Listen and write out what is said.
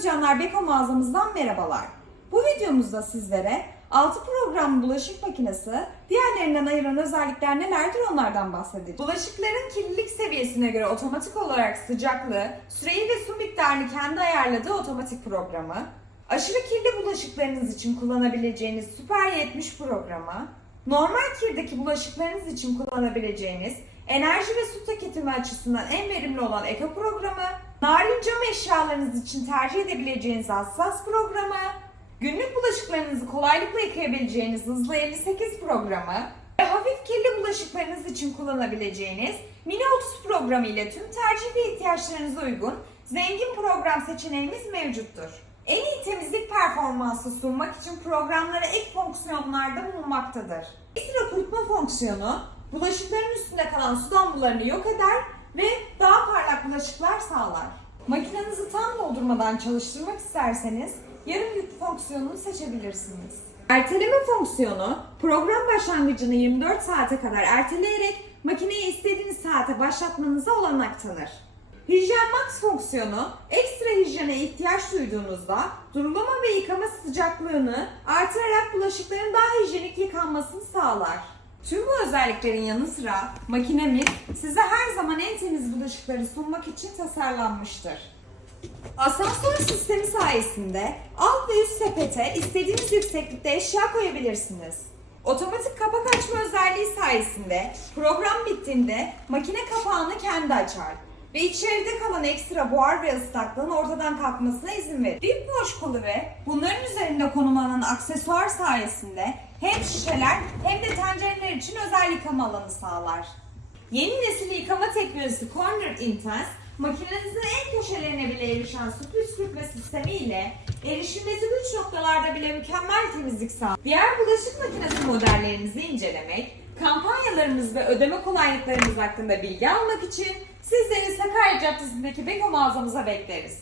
Özcanlar Beko mağazamızdan merhabalar. Bu videomuzda sizlere 6 program bulaşık makinesi diğerlerinden ayıran özellikler nelerdir onlardan bahsedeceğim. Bulaşıkların kirlilik seviyesine göre otomatik olarak sıcaklığı, süreyi ve su miktarını kendi ayarladığı otomatik programı, aşırı kirli bulaşıklarınız için kullanabileceğiniz Süper 70 programı, normal kirdeki bulaşıklarınız için kullanabileceğiniz enerji ve su tüketimi açısından en verimli olan Eko programı, narin cam eşyalarınız için tercih edebileceğiniz hassas programı, günlük bulaşıklarınızı kolaylıkla yıkayabileceğiniz hızlı 58 programı ve hafif kirli bulaşıklarınız için kullanabileceğiniz Mini 30 programı ile tüm tercih ve ihtiyaçlarınıza uygun zengin program seçeneğimiz mevcuttur. En iyi temizlik performansı sunmak için programlara ek fonksiyonlarda bulunmaktadır. Ekstra kurutma fonksiyonu bulaşıkların üstünde kalan su damlalarını yok eder ve bulaşıklar sağlar. Makinenizi tam doldurmadan çalıştırmak isterseniz yarım yük fonksiyonunu seçebilirsiniz. Erteleme fonksiyonu program başlangıcını 24 saate kadar erteleyerek makineyi istediğiniz saate başlatmanıza olanak tanır. Hijyen Max fonksiyonu ekstra hijyene ihtiyaç duyduğunuzda durulama ve yıkama sıcaklığını artırarak bulaşıkların daha hijyenik yıkanmasını sağlar. Tüm bu özelliklerin yanı sıra makinemiz size her zaman en temiz bulaşıkları sunmak için tasarlanmıştır. Asansör sistemi sayesinde alt ve üst sepete istediğiniz yükseklikte eşya koyabilirsiniz. Otomatik kapak açma özelliği sayesinde program bittiğinde makine kapağını kendi açar ve içeride kalan ekstra buhar ve ıslaklığın ortadan kalkmasına izin verir. Dip boş kolu ve bunların üzerinde konumlanan aksesuar sayesinde hem şişeler hem de tencereler için özel yıkama alanı sağlar. Yeni nesil yıkama teknolojisi Corner Intense, makinenizin en köşelerine bile erişen su püskürtme sistemi ile erişilmesi güç noktalarda bile mükemmel temizlik sağlar. Diğer bulaşık makinesi modellerinizi incelemek, kampanyalarımız ve ödeme kolaylıklarımız hakkında bilgi almak için sizleri Sakarya Caddesi'ndeki Beko mağazamıza bekleriz.